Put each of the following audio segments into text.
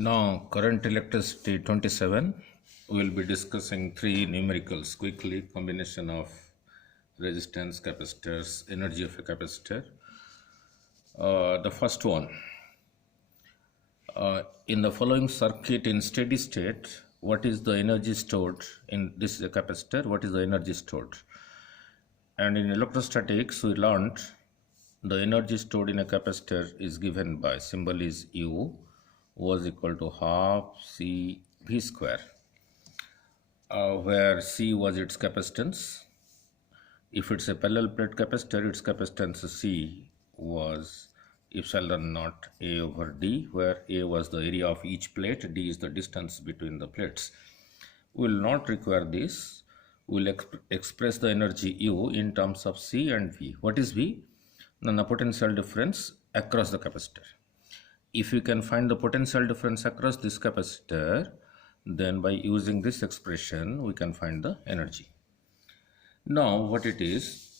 Now, current electricity 27, we will be discussing three numericals quickly, combination of resistance, capacitors, energy of a capacitor. The first one, in the following circuit in steady state, what is the energy stored in this is a capacitor, what is the energy stored? And in electrostatics, we learned the energy stored in a capacitor is given by symbol is U was equal to half C V square, where C was its capacitance. If it's a parallel plate capacitor, its capacitance C was epsilon naught A over D, where A was the area of each plate, D is the distance between the plates. We will not require this. We will express the energy U in terms of C and V. What is V? The potential difference across the capacitor. If we can find the potential difference across this capacitor, then by using this expression, we can find the energy. Now, what it is,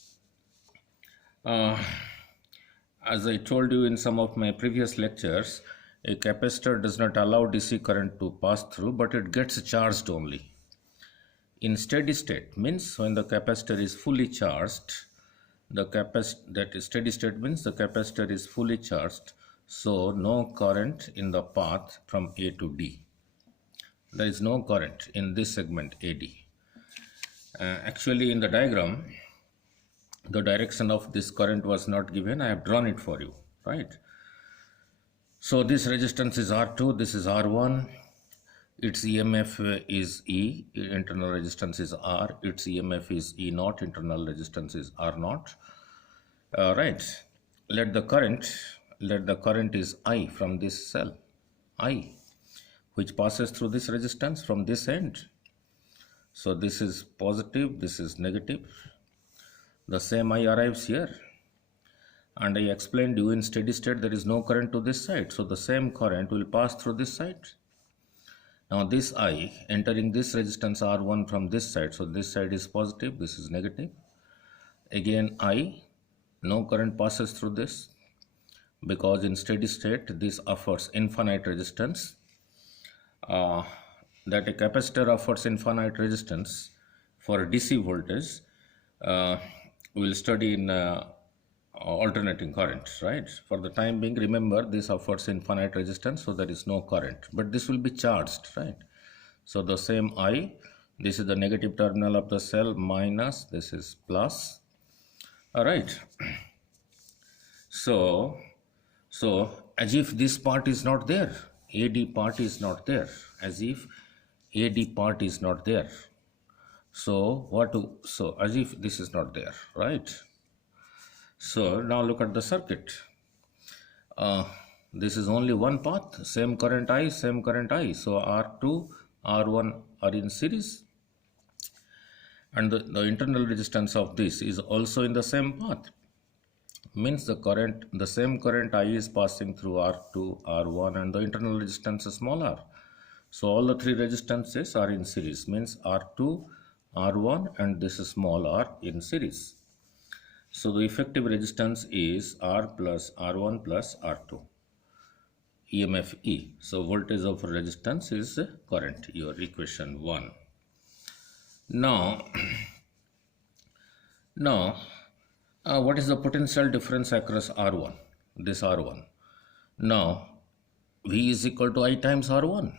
as I told you in some of my previous lectures, a capacitor does not allow DC current to pass through, but it gets charged only. In steady state means when the capacitor is fully charged, that is steady state means the capacitor is fully charged, so no current in the path from A to D. There is no current in this segment AD. Actually, in the diagram, the direction of this current was not given. I have drawn it for you, right? So this resistance is R2, this is R1, its EMF is E, internal resistance is R, its EMF is E0, internal resistance is R0. Right, let the current is I from this cell, I, which passes through this resistance from this end. So this is positive, this is negative. The same I arrives here. And I explained you in steady state there is no current to this side. So the same current will pass through this side. Now this I entering this resistance R1 from this side. So this side is positive, this is negative. Again I, no current passes through this, because in steady state this offers infinite resistance. That a capacitor offers infinite resistance for DC voltage, we'll study in alternating current, right? For the time being, remember this offers infinite resistance, so there is no current, but this will be charged, right? So the same I, this is the negative terminal of the cell, minus, this is plus. All right. So as if this part is not there, AD part is not there, as if AD part is not there. So as if this is not there, right? So now look at the circuit. This is only one path, same current I, same current I. So R2, R1 are in series. And the internal resistance of this is also in the same path. Means the same current I is passing through R2, R1, and the internal resistance is small r. So all the three resistances are in series, means R2, R1, and this is small r in series. So the effective resistance is R plus R1 plus R2, EMF E. So voltage of resistance is current, your equation 1. Now, what is the potential difference across R1? This R1. Now, V is equal to I times R1.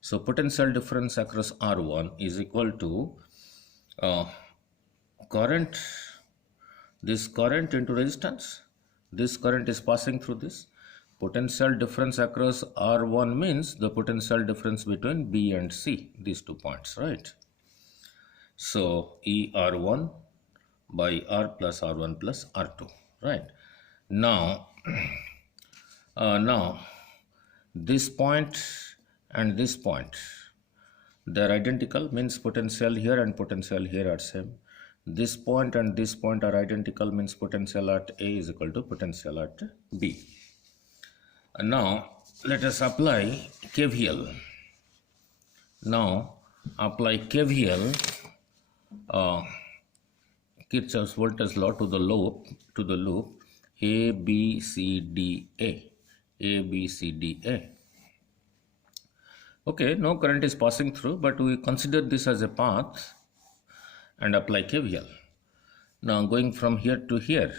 So potential difference across R1 is equal to current, this current into resistance. This current is passing through this. Potential difference across R1 means the potential difference between B and C, these 2 points, right? So E R1 by R plus R1 plus R2, right? Now, this point and this point, they are identical, means potential here and potential here are same. This point and this point are identical, means potential at A is equal to potential at B. And now let us apply KVL. Now apply KVL, Kirchhoff's voltage law to the loop A B C D A, A B C D A. Okay, no current is passing through, but we consider this as a path and apply KVL. Now going from here to here,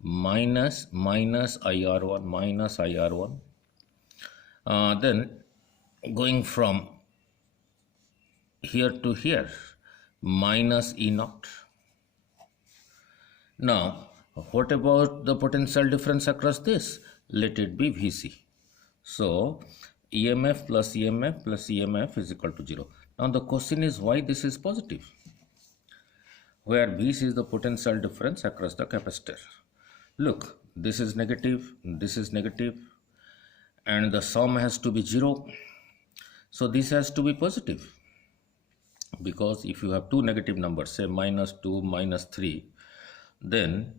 minus IR1, minus IR1. Then going from here to here, minus E naught. Now, what about the potential difference across this? Let it be Vc. So, EMF plus EMF plus EMF is equal to 0. Now, the question is why this is positive, where Vc is the potential difference across the capacitor. Look, this is negative, and the sum has to be 0. So, this has to be positive, because if you have two negative numbers, say minus 2, minus 3, then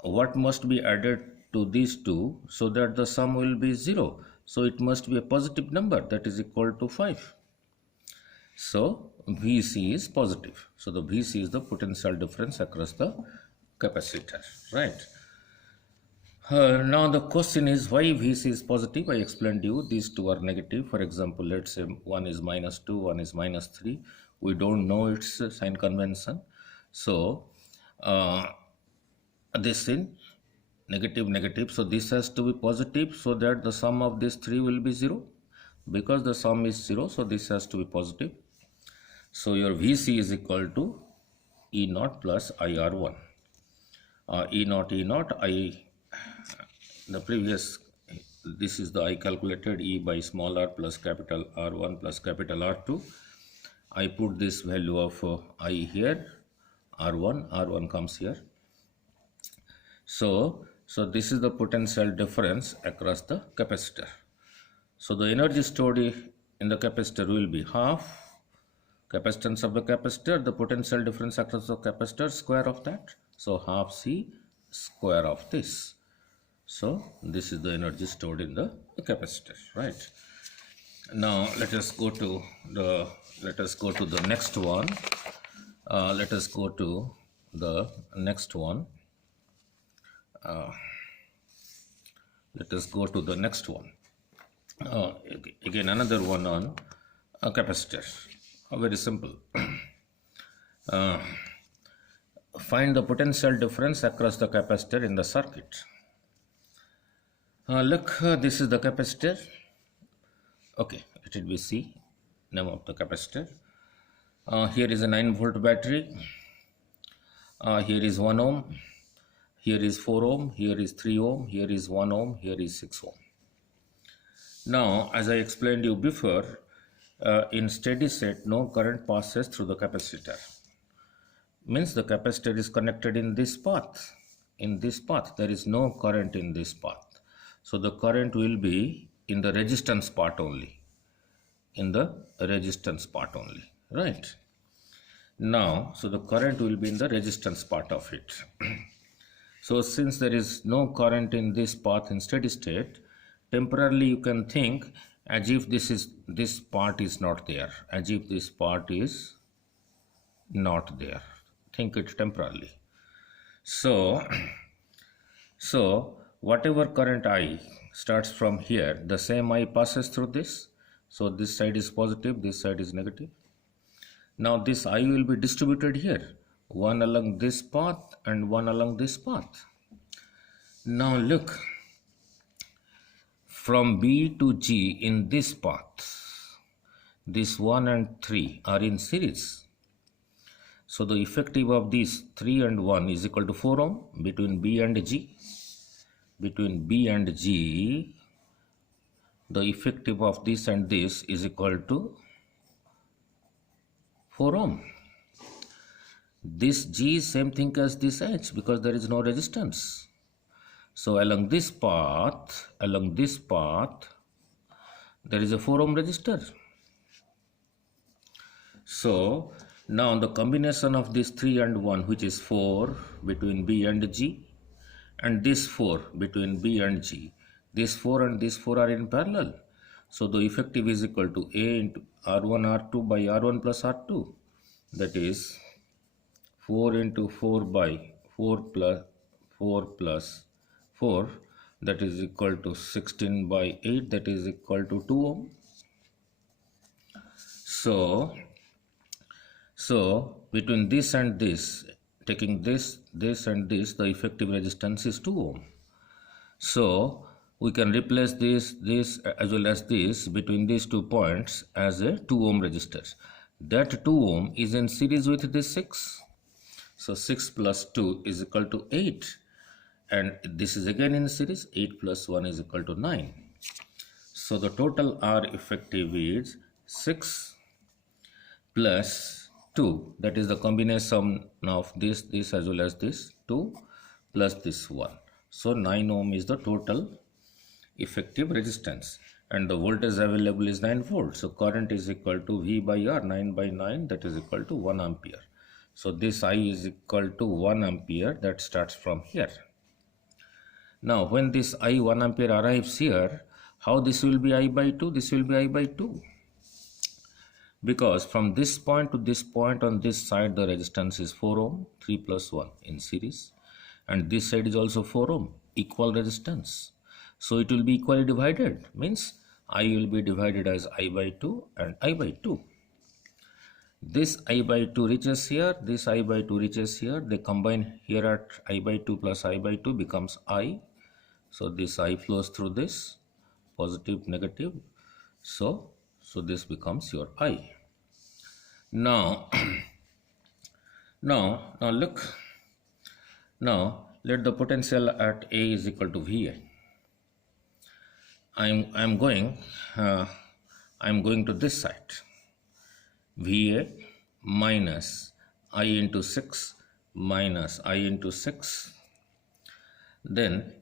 what must be added to these two so that the sum will be 0? So it must be a positive number, that is equal to 5. So Vc is positive. So the Vc is the potential difference across the capacitor, right? Now the question is why Vc is positive. I explained you these two are negative. For example, let's say one is minus 2, one is minus 3. We don't know its sign convention. So this in negative, so this has to be positive so that the sum of these three will be 0. Because the sum is 0, so this has to be positive. So your Vc is equal to E naught plus IR1. E naught, the previous, this is the I calculated E by small r plus capital R1 plus capital R2. I put this value of I here, R1 comes here. So this is the potential difference across the capacitor. So the energy stored in the capacitor will be half capacitance of the capacitor, the potential difference across the capacitor, square of that. So half C square of this. So this is the energy stored in the capacitor, right? Now let us go to the next one. Let us go to the next one. Again, another one on a capacitor. Very simple. Find the potential difference across the capacitor in the circuit. Look, this is the capacitor. Okay, let it be C, name of the capacitor. Here is a 9-volt battery. Here is 1 ohm. Here is 4 ohm, here is 3 ohm, here is 1 ohm, here is 6 ohm. Now, as I explained you before, in steady state, no current passes through the capacitor. Means the capacitor is connected in this path. In this path, there is no current in this path. So the current will be in the resistance part only. Right? Now, so the current will be in the resistance part of it. So since there is no current in this path in steady state, temporarily you can think as if this part is not there. As if this part is not there. Think it temporarily. So whatever current I starts from here, the same I passes through this. So this side is positive, this side is negative. Now this I will be distributed here. One along this path and one along this path. Now look, from B to G in this path, this 1 and 3 are in series. So the effective of these 3 and 1 is equal to 4 ohm between B and G. Between B and G, the effective of this and this is equal to 4 ohm. This G is same thing as this H because there is no resistance. So along this path, there is a 4 ohm resistor. So now the combination of this 3 and 1, which is 4 between B and G, and this 4 between B and G, this 4 and this 4 are in parallel. So the effective is equal to A into R1 R2 by R1 plus R2. That is 4 into 4 by 4 plus 4, that is equal to 16 by 8, that is equal to 2 ohm. So between this and this, taking this and this, the effective resistance is 2 ohm. So we can replace this as well as this between these 2 points as a 2 ohm resistor. That 2 ohm is in series with this 6. So 6 plus 2 is equal to 8. And this is again in series. 8 plus 1 is equal to 9. So the total R effective is 6 plus 2. That is the combination of this as well as this 2 plus this 1. So 9 ohm is the total effective resistance. And the voltage available is 9 volts. So current is equal to V by R, 9 by 9, that is equal to 1 ampere. So this I is equal to 1 ampere, that starts from here. Now when this I 1 ampere arrives here, how this will be I by 2? This will be I by 2. Because from this point to this point on this side the resistance is 4 ohm, 3 plus 1 in series. And this side is also 4 ohm, equal resistance. So it will be equally divided, means I will be divided as I by 2 and I by 2. This I by 2 reaches here, this I by 2 reaches here, they combine here at I by 2 plus I by 2 becomes I. So this I flows through this, positive, negative. So this becomes your I. Now, now look. Now let the potential at A is equal to VA. I'm going to this side. VA minus I into 6 minus I into 6. Then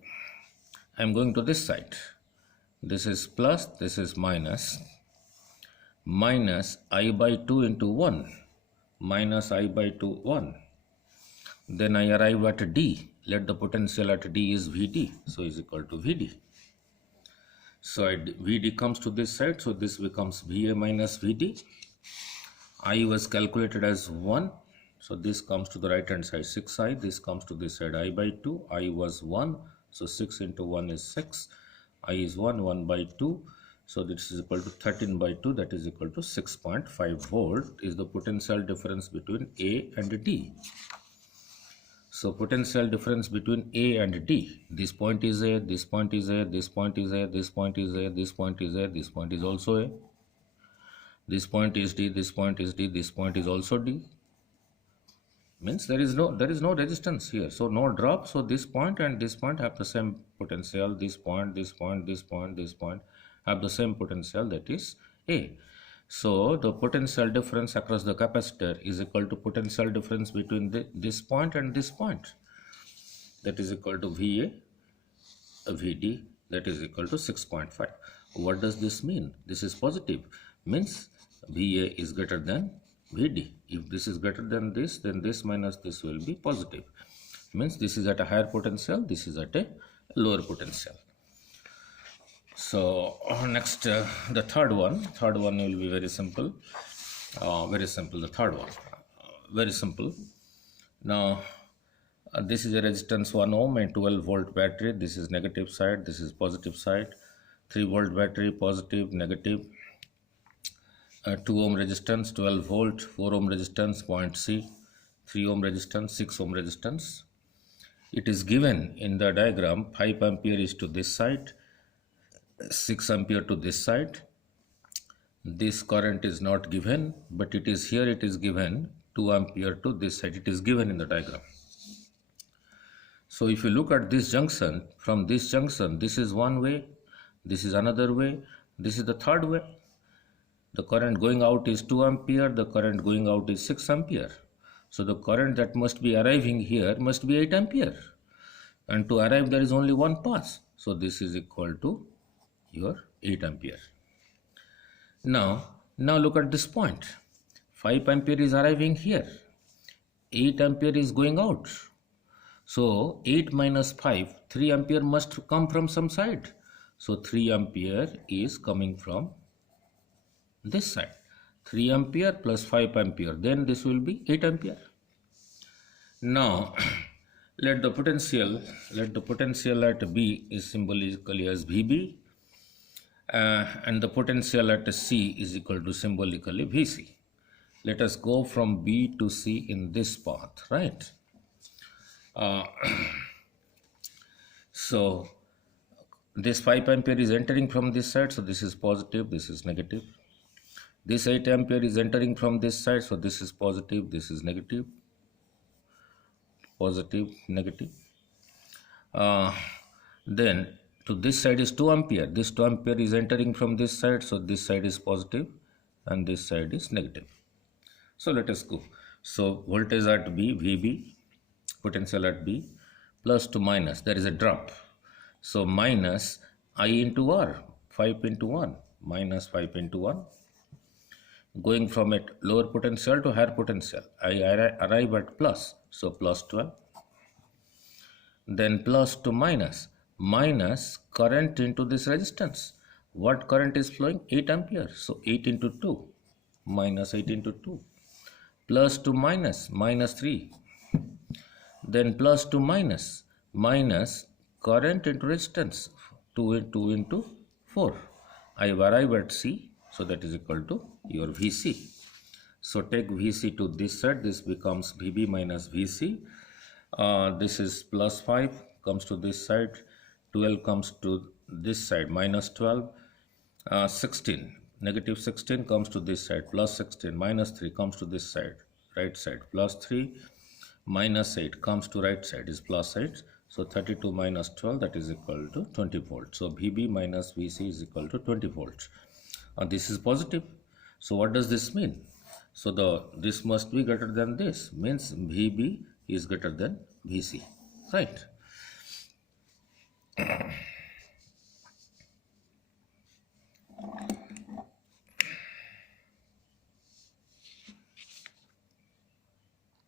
I'm going to this side. This is plus, this is minus. Minus I by 2 into 1. Minus I by 2, 1. Then I arrive at D. Let the potential at D is VD. So is equal to VD. So VD comes to this side. So this becomes VA minus VD. I was calculated as 1. So this comes to the right hand side 6I. This comes to this side I by 2. I was 1. So 6 into 1 is 6. I is 1. 1 by 2. So this is equal to 13 by 2. That is equal to 6.5 volt is the potential difference between A and D. So potential difference between A and D. This point is A, this point is A, this point is A, this point is A, this point is A, this point is also A. This point is D, this point is D, this point is also D. Means there is no resistance here. So no drop. So this point and this point have the same potential. This point, this point, this point, this point have the same potential, that is A. So the potential difference across the capacitor is equal to potential difference between this point and this point. That is equal to VA, VD, that is equal to 6.5. What does this mean? This is positive. Means VA is greater than VD. If this is greater than this, then this minus this will be positive. Means this is at a higher potential, this is at a lower potential. So next, the third one will be very simple. The third one, very simple. Now this is a resistance 1 ohm and 12 volt battery. This is negative side, this is positive side. 3 volt battery, positive, negative. 2 ohm resistance, 12 volt. 4 ohm resistance, point C. 3 ohm resistance, 6 ohm resistance. It is given in the diagram 5 ampere is to this side, 6 ampere to this side. This current is not given, but it is here, it is given 2 ampere to this side. It is given in the diagram. So if you look at this junction, from this junction, this is one way, this is another way, this is the third way. The current going out is 2 ampere, the current going out is 6 ampere. So the current that must be arriving here must be 8 ampere. And to arrive there is only one pass. So this is equal to your 8 ampere. Now look at this point. 5 ampere is arriving here. 8 ampere is going out. So 8 minus 5, 3 ampere must come from some side. So 3 ampere is coming from this side. 3 ampere plus 5 ampere, then this will be 8 ampere. Now let the potential at B is symbolically as VB, and the potential at C is equal to symbolically Vc. Let us go from B to C in this path, right? So this 5 ampere is entering from this side, so this is positive, this is negative. This 8 ampere is entering from this side, so this is positive, this is negative, positive, negative. Then to this side is 2 ampere. This 2 ampere is entering from this side, so this side is positive and this side is negative. So let us go. So voltage at B, VB, potential at B, plus to minus, there is a drop. So minus I into R, 5 into 1, minus 5 into 1. Going from a lower potential to higher potential, I arrive at plus, so plus 12. Then plus to minus, minus current into this resistance. What current is flowing? 8 ampere. So 8 into 2, minus 8 into 2. Plus to minus, minus 3. Then plus to minus, minus current into resistance, 2 into 4. I arrive at C, so that is equal to your Vc. So take Vc to this side, this becomes Vb minus Vc. This is plus 5 comes to this side, 12 comes to this side, minus 12, 16, negative 16 comes to this side, plus 16, minus 3 comes to this side, right side, plus 3, minus 8 comes to right side is plus 8. So 32 minus 12, that is equal to 20 volts. So Vb minus Vc is equal to 20 volts. And this is positive. So what does this mean? So this must be greater than this, means Vb is greater than Vc, right?